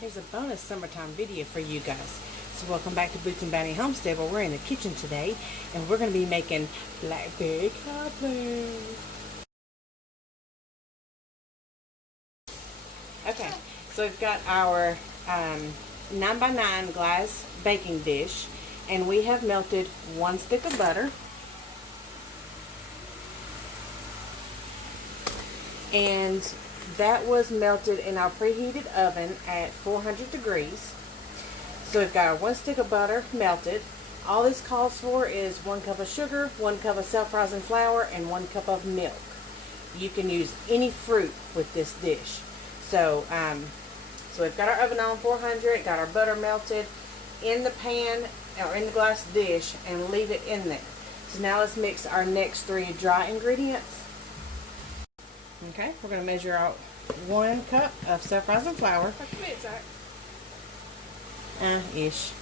Here's a bonus summertime video for you guys. So welcome back to Boots and Bounty Homestead, where we're in the kitchen today and we're going to be making blackberry cobbler. Okay, so we've got our 9x9 glass baking dish, and we have melted 1 stick of butter, and that was melted in our preheated oven at 400 degrees. So we've got our 1 stick of butter melted. All this calls for is 1 cup of sugar, 1 cup of self-rising flour, and 1 cup of milk. You can use any fruit with this dish. So, we've got our oven on 400, got our butter melted in the pan or in the glass dish, and leave it in there. So now let's mix our next 3 dry ingredients. Okay, we're going to measure out 1 cup of self-rising flour. Ish.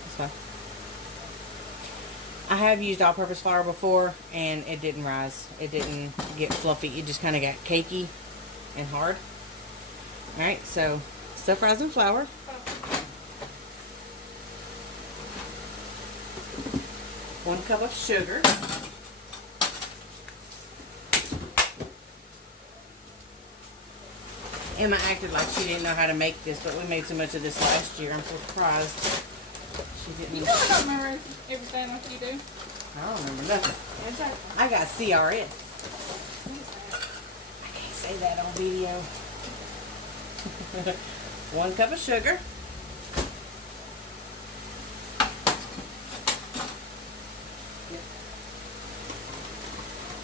That's fine. I have used all-purpose flour before, and it didn't rise. It didn't get fluffy. It just kind of got cakey and hard. Alright, so self-rising flour. One cup of sugar. Emma acted like she didn't know how to make this, but we made so much of this last year. I'm so surprised she didn't. You know I don't remember everything like you do. I don't remember nothing. Exactly. I got CRS. I can't say that on video. 1 cup of sugar.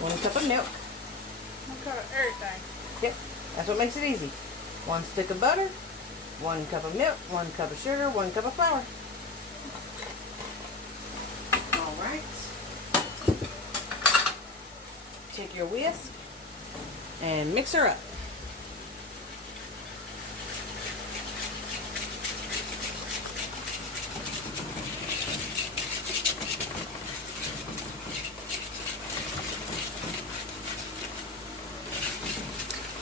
One cup of milk. 1 cup of everything. Yep, that's what makes it easy. 1 stick of butter, 1 cup of milk, 1 cup of sugar, 1 cup of flour. Alright. Take your whisk and mix her up.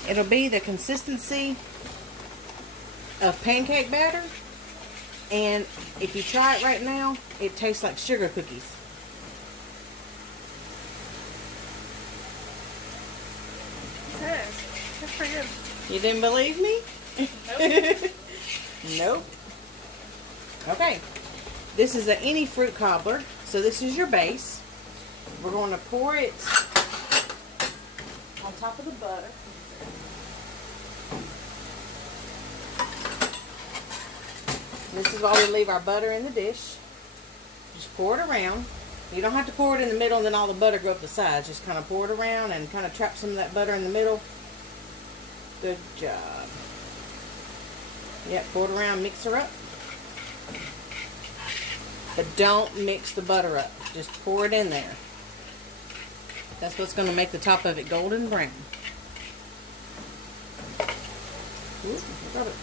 It'll be the consistency of pancake batter, and if you try it right now, it tastes like sugar cookies. Okay, that's pretty good. You didn't believe me? Nope. Nope. Okay, this is any fruit cobbler, so this is your base. We're going to pour it on top of the butter. This is while we leave our butter in the dish. Just pour it around. You don't have to pour it in the middle and then all the butter go up the sides. Just kind of pour it around and kind of trap some of that butter in the middle. Good job. Yep, pour it around, mix her up. But don't mix the butter up. Just pour it in there. That's what's going to make the top of it golden brown. Ooh, I got it.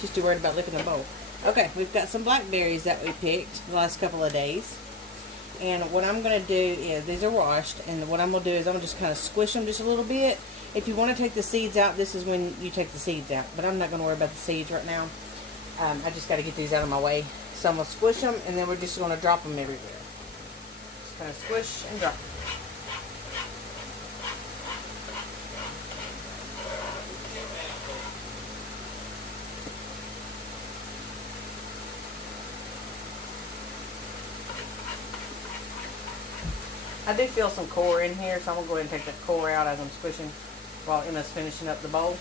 She's too worried about licking the bowl. Okay, we've got some blackberries that we picked the last couple of days. And what I'm going to do is, these are washed, and what I'm going to do is I'm going to just kind of squish them just a little bit. If you want to take the seeds out, this is when you take the seeds out. But I'm not going to worry about the seeds right now. I just got to get these out of my way. So I'm going to squish them, and then we're just going to drop them everywhere. Just kind of squish and drop them. I do feel some core in here, so I'm going to go ahead and take the core out as I'm squishing while Emma's finishing up the bowl.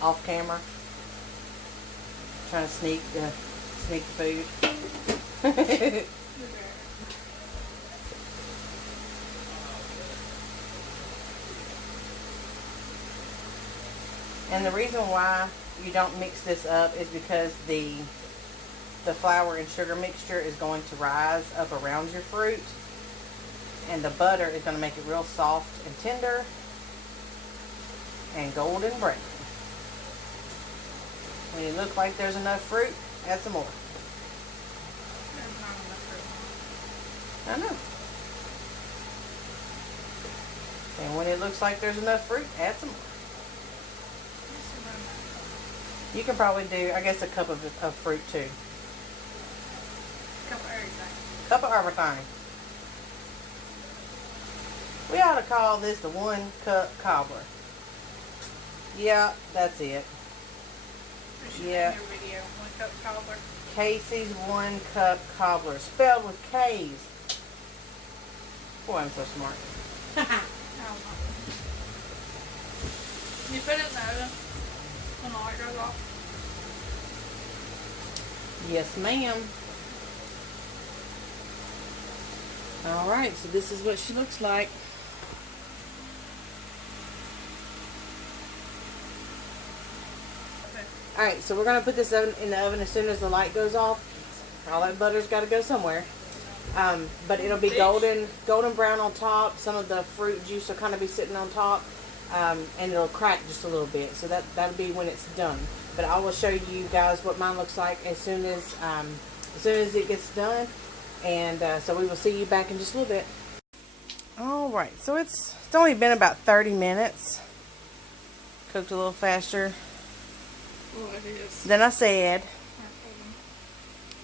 Off camera. Trying to sneak the food. And the reason why you don't mix this up is because the flour and sugar mixture is going to rise up around your fruit. And the butter is going to make it real soft and tender and golden brown. When it looks like there's enough fruit, add some more. There's not enough fruit. I know. And when it looks like there's enough fruit, add some more. You can probably do, I guess, a cup of fruit too. Cup of everything. Cup of everything. We ought to call this the 1 cup cobbler. Yeah, that's it. Yeah. Your video, 1 cup cobbler. Kacy's 1 cup cobbler, spelled with K's. Boy, I'm so smart. I don't know. You put it in the oven when the light goes off. Yes, ma'am. Alright, so this is what she looks like. Alright, so we're going to put this in the oven as soon as the light goes off. All that butter's got to go somewhere. But it'll be golden brown on top. Some of the fruit juice will kind of be sitting on top. And it'll crack just a little bit. So that'll be when it's done. But I will show you guys what mine looks like as soon as it gets done. And so we will see you back in just a little bit. Alright, so it's only been about 30 minutes. Cooked a little faster Oh, it is. than I said.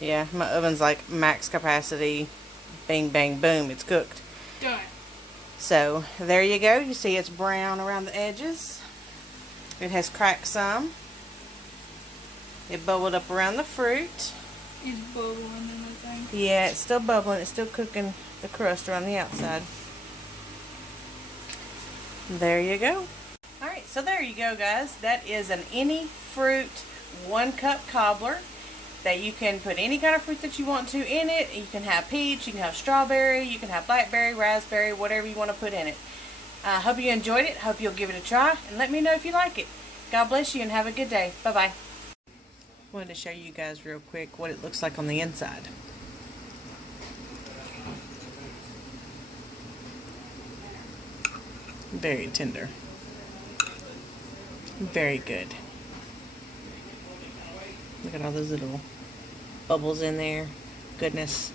Yeah, my oven's like max capacity. Bing, bang, boom, it's cooked. Done. So, there you go. You see it's brown around the edges. It has cracked some. It bubbled up around the fruit. It's bubbling and everything. Yeah, it's still bubbling. It's still cooking the crust around the outside. There you go. Alright, so there you go, guys. That is an any fruit 1 cup cobbler that you can put any kind of fruit that you want to in it. You can have peach, you can have strawberry, you can have blackberry, raspberry, whatever you want to put in it. I hope you enjoyed it. Hope you'll give it a try and let me know if you like it. God bless you and have a good day. Bye-bye. Wanted to show you guys real quick what it looks like on the inside. Very tender. Very good. Look at all those little bubbles in there. Goodness.